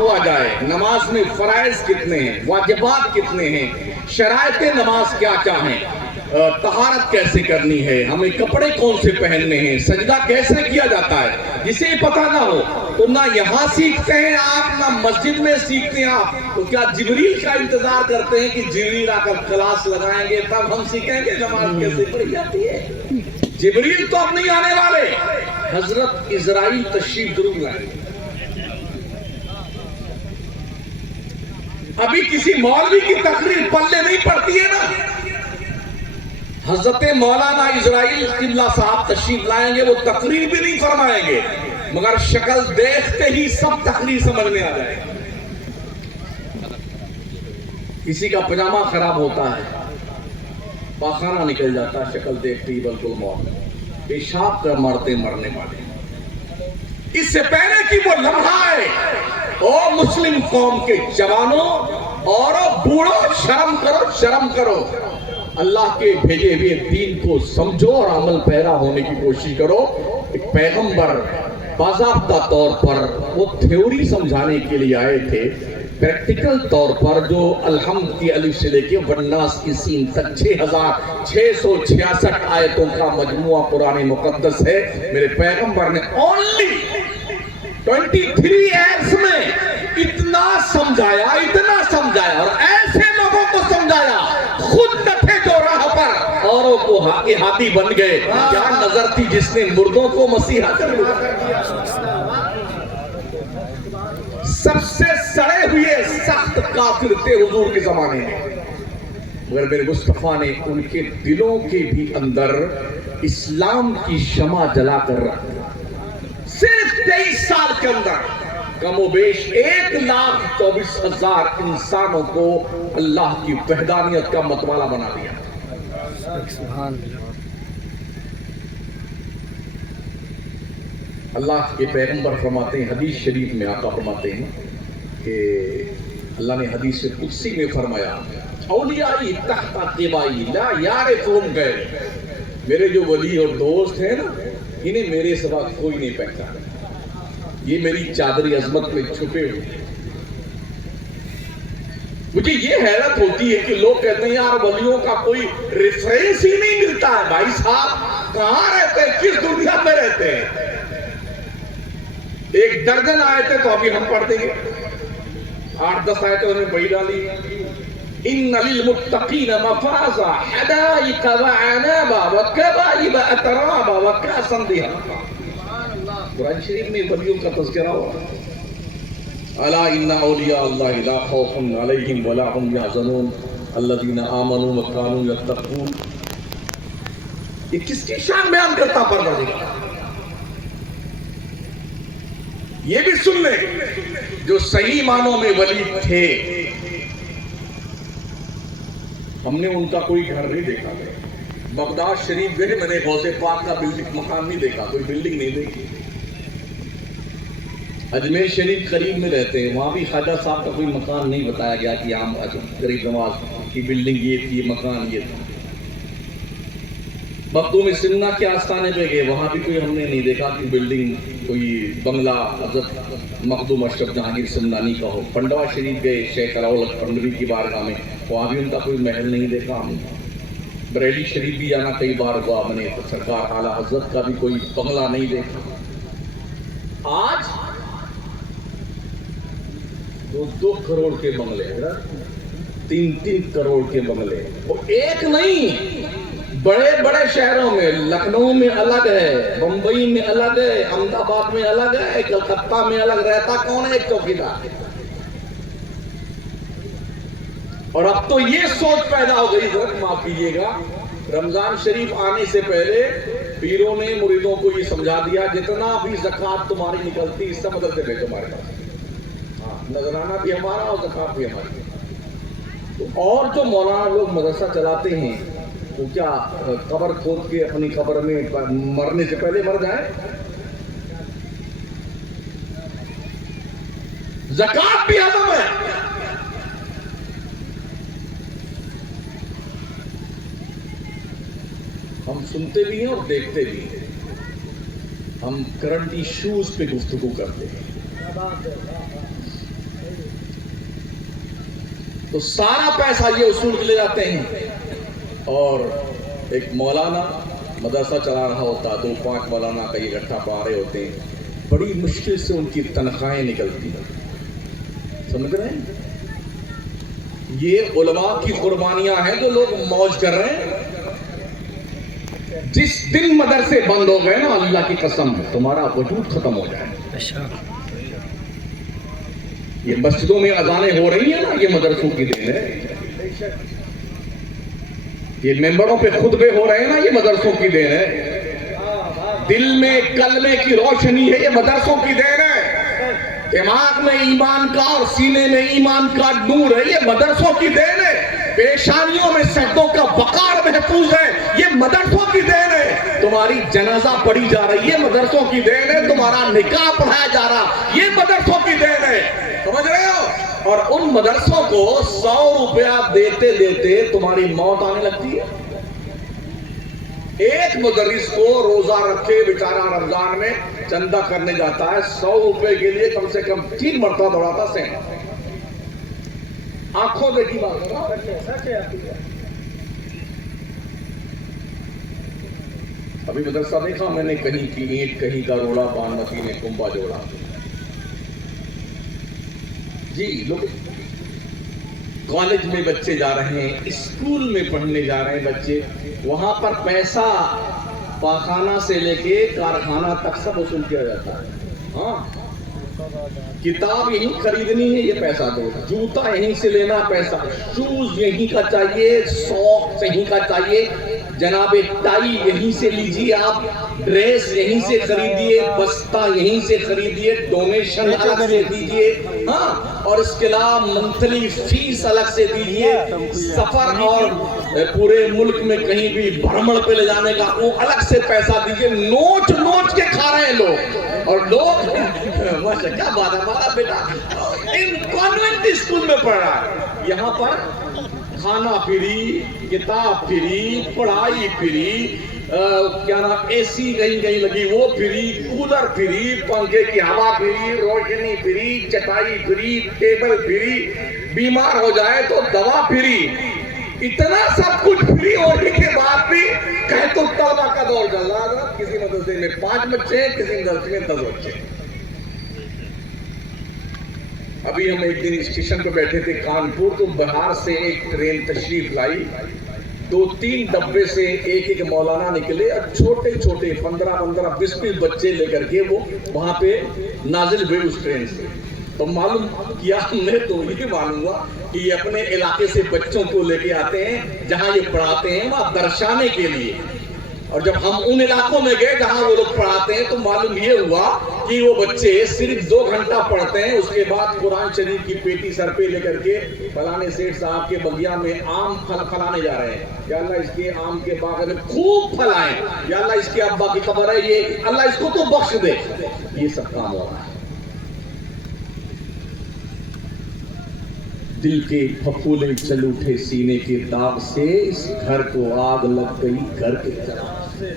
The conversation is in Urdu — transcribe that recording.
ہوا جائے نماز میں فرائض کتنے ہیں، واجبات کتنے ہیں، شرائط نماز کیا کیا ہیں، طہارت کیسے کرنی ہے، ہمیں کپڑے کون سے پہننے ہیں، سجدہ کیسے کیا جاتا ہے، جسے پتہ نہ ہو تو نہ یہاں سیکھتے ہیں آپ نہ مسجد میں سیکھتے ہیں آپ، تو کیا جبریل کا انتظار کرتے ہیں کہ جبریل آ کر کلاس لگائیں گے تب ہم سیکھیں گے نماز کیسے پڑھی جاتی ہے؟ جبریل تو اب نہیں آنے والے، حضرت اسرائیل تشریف ضرور لائیں گے۔ ابھی کسی مولوی کی تقریر پلے نہیں پڑتی ہے نا، حضرت مولانا اسرائیل قبلہ صاحب تشریف لائیں گے، وہ تقریر بھی نہیں فرمائیں گے مگر شکل دیکھتے ہی سب تقریر سمجھ میں آ جائے گا۔ کسی کا پجامہ خراب ہوتا ہے، پاخانہ نکل جاتا ہے، شکل دیکھتے ہی بالکل موت، پیشاب کر مرتے مرنے والے۔ اس سے پہلے کہ وہ لمحہ ہے، او مسلم قوم کے جوانوں اور بوڑھوں، شرم کرو، شرم کرو، اللہ کے بھیجے ہوئے دین کو سمجھو اور عمل پیرا ہونے کی کوشش کرو۔ ایک پیغمبر باضابطہ طور پر وہ تھیوری سمجھانے کے لیے آئے تھے، پریکٹیکل طور پر جو الحمد کی الف سے لے کے والناس کی سین تک 6666 آیتوں کا مجموعہ قرآن مقدس ہے، میرے پیغمبر نے only 23 ایئرز میں اتنا سمجھایا اور ایسے لوگوں کو سمجھایا، خود نہ تھے جو راہ پر، اوروں کو ہاتھی بن گئے۔ کیا نظر تھی جس نے مردوں کو مسیحا کر دیا؟ سب سے سڑے ہوئے سخت کافر تھے حضور کے زمانے میں، مگر میرے مصطفیٰ نے ان کے دلوں کے بھی اندر اسلام کی شمع جلا کر رکھ دی۔ صرف 23 سال کے اندر کم و بیش 1,24,000 انسانوں کو اللہ کی وحدانیت کا متوالا بنا دیا۔ اللہ کے پیغمبر فرماتے ہیں، حدیث شریف میں آقا فرماتے ہیں کہ اللہ نے حدیث قدسی میں فرمایا، اولیائی تحت قبائی لا یعرفہم غیری، میرے جو ولی اور دوست ہیں نا، انہیں میرے سوا کوئی نہیں پہچانا، یہ میری چادری عظمت میں چھپے ہوئے۔ مجھے یہ حیرت ہوتی ہے کہ لوگ کہتے ہیں یار ولیوں کا کوئی ریفرنس ہی نہیں ملتا ہے۔ بھائی صاحب کہاں رہتے ہیں، کس دنیا میں رہتے ہیں؟ 1 درجن آیتیں تو ابھی ہم پڑھ دیں گے، 8-10 آیتیں انہوں نے پڑھی ڈالی۔ ان للمتقین مفازا حدائق وعنابا وکواعب اترابا وکاسا دہاقا۔ قرآن شریف میں ولیوں کا تذکرہ ہوا، الا ان اولیاء اللہ لا خوف علیہم ولا هم یحزنون الذین آمنوا وکانوا یتقون۔ یہ کس کی شان بیان کرتا پروردگار؟ یہ بھی سن لیں جو صحیح معنوں میں ولی تھے، ہم نے ان کا کوئی گھر نہیں دیکھا، بغداد شریف گئے، میں نے غوث پاک کا بلڈنگ مکان نہیں دیکھا، کوئی بلڈنگ نہیں دیکھی۔ اجمیر شریف قریب میں رہتے ہیں، وہاں بھی خواجہ صاحب کا کوئی مکان نہیں بتایا گیا کہ ہم غریب نواز کی بلڈنگ یہ تھی، مکان یہ تھا۔ مخدوم سمنہ کے آستانے پہ گئے، وہاں بھی کوئی ہم نے نہیں دیکھا کہ بلڈنگ کوئی بنگلہ حضرت مخدوم اشرف جہانگیر سمنانی کا ہو۔ پنڈوا شریف گئے شیخ الاول پنڈوی کی بارگاہ میں، وہاں بھی ان کا کوئی محل نہیں دیکھا ہم نے۔ بریلی شریف بھی جانا کئی بار ہوا میں نے، سرکار اعلیٰ حضرت کا بھی کوئی بنگلہ نہیں دیکھا۔ آج 2 کروڑ کے بنگلے، 3 کروڑ کے بنگلے، وہ ایک نہیں، بڑے بڑے شہروں میں، لکھنؤ میں الگ ہے، بمبئی میں الگ ہے، احمد آباد میں الگ ہے، کلکتہ میں الگ، رہتا کون ہے؟ ایک چوکیدار۔ اور اب تو یہ سوچ پیدا ہو گئی، ذرا معاف کیجیے گا، رمضان شریف آنے سے پہلے پیروں نے مریدوں کو یہ سمجھا دیا جتنا بھی زکوٰۃ تمہاری نکلتی اس سے مدد سے بھیجو ہمارے پاس، نذرانہ بھی ہمارا اور زکوٰۃ بھی ہماری۔ اور جو مولانا لوگ مدرسہ چلاتے ہیں وہ کیا قبر کھود کے اپنی قبر میں مرنے سے پہلے مر جائیں؟ زکوٰۃ بھی عدم ہے۔ ہم سنتے بھی ہیں اور دیکھتے بھی ہیں، ہم کرنٹ ایشوز پہ گفتگو کرتے ہیں۔ تو سارا پیسہ یہ اصول کے لے جاتے ہیں، اور ایک مولانا مدرسہ چلا رہا ہوتا، 2-5 مولانا کا یہ اکٹھا پا رہے ہوتے ہیں، بڑی مشکل سے ان کی تنخواہیں نکلتی ہیں. سمجھ رہے ہیں؟ یہ علماء کی قربانیاں ہیں جو لوگ موج کر رہے ہیں. جس دن مدرسے بند ہو گئے نا، اللہ کی قسم تمہارا وجود ختم ہو جائے. یہ مسجدوں میں اذانیں ہو رہی ہیں نا، یہ مدرسوں کی دین ہے. یہ ممبروں پہ خطبے ہو رہے ہیں نا، یہ مدرسوں کی دین ہے. دل میں کلمے کی روشنی ہے، یہ مدرسوں کی دین ہے. دماغ میں ایمان کا اور سینے میں ایمان کا نور ہے، یہ مدرسوں کی دین ہے. پیشانیوں میں سجدوں کا وقار محفوظ ہے، یہ مدرسوں کی دین ہے. تمہاری جنازہ پڑھی جا رہی ہے، مدرسوں کی دین ہے. تمہارا نکاح پڑھایا جا رہا، یہ مدرسوں کی دین ہے. سمجھ رہے ہو؟ اور ان مدرسوں کو 100 روپیہ دیتے دیتے تمہاری موت آنے لگتی ہے. ایک مدرس کو روزہ رکھے بیچارہ رمضان میں چندہ کرنے جاتا ہے، 100 روپے کے لیے کم سے کم 3 مرتبہ دوڑاتا سے. آنکھوں دیکھی بات ہے. ابھی مدرسہ دیکھا میں نے، کہیں کی اینٹ کہیں کا روڑا، بانمتی نے کنبا جوڑا. جی لوگ کالج میں بچے جا رہے ہیں، اسکول میں پڑھنے جا رہے ہیں بچے، وہاں پر پیسہ پاخانہ سے لے کے کارخانہ تک سب وصول کیا جاتا ہے. ہاں، کتاب یہیں خریدنی ہے، یہ پیسہ دو. جوتا یہیں سے لینا، پیسہ. شوز یہیں کا چاہیے، ساکس یہیں کا چاہیے، جناب ٹائی یہیں سے لیجیے، آپ ڈریس یہیں سے خریدیے، بستہ یہیں سے خریدیے، ڈونیشن الگ سے دیجیے. ہاں، اور اس کے علاوہ منتھلی فیس الگ سے دیجیے. سفر اور پورے ملک میں کہیں بھی بھرمڑ پہ لے جانے کا وہ الگ سے پیسہ دیجیے. نوچ نوچ کے کھا رہے ہیں لوگ. اور لوگ کیا بات ہے، ہمارا بیٹا ان کانوینٹ اسکول میں پڑھ رہا ہے، یہاں پر کھانا فری، کتاب فری، پڑھائی فری، کیا نام، اے سی کہیں کہیں لگی وہ فری، کولر فری، پنکھے کی ہوا فری، روشنی فری، چٹائی فری، ٹیبل فری، بیمار ہو جائے تو دوا فری. اتنا سب کچھ فری ہونے کے بعد بھی کہیں تو طلبہ کا دور چل رہا تھا. کسی مدرسے میں 5 بچے ہیں، کسی مدرسے میں 10 بچے. ابھی ہم ایک دن اسٹیشن پہ بیٹھے تھے کانپور، تو بہار سے ایک ٹرین تشریف لائی. 2-3 ڈبے سے ایک مولانا نکلے، اور چھوٹے چھوٹے 15-15 20 بچے لے کر کے وہ وہاں پہ نازل ہوئے اس ٹرین سے. تو معلوم کیا ہم نے، تو یہ معلوم ہوا کہ یہ اپنے علاقے سے بچوں کو لے کے آتے ہیں جہاں یہ پڑھاتے ہیں، وہاں درشانے کے لیے. اور جب ہم ان علاقوں میں گئے جہاں وہ لوگ پڑھاتے ہیں، تو معلوم یہ ہوا کہ وہ بچے صرف 2 گھنٹہ پڑھتے ہیں، اس کے بعد قرآن شریف کی پیٹی سر پہ لے کر کے فلانے سیٹھ صاحب کے بگیا میں آم پھلانے جا رہے ہیں. یا اللہ اس کے آم کے باغ میں خوب پھلائیں، یا اللہ اس کے ابا کی قبر ہے، یہ اللہ اس کو تو بخش دے. یہ سب کام ہو رہا ہے. دل کے پھپھولے چل اٹھے سینے کے داغ سے، اس گھر کو آگ لگ گئی گھر کے چراغ سے.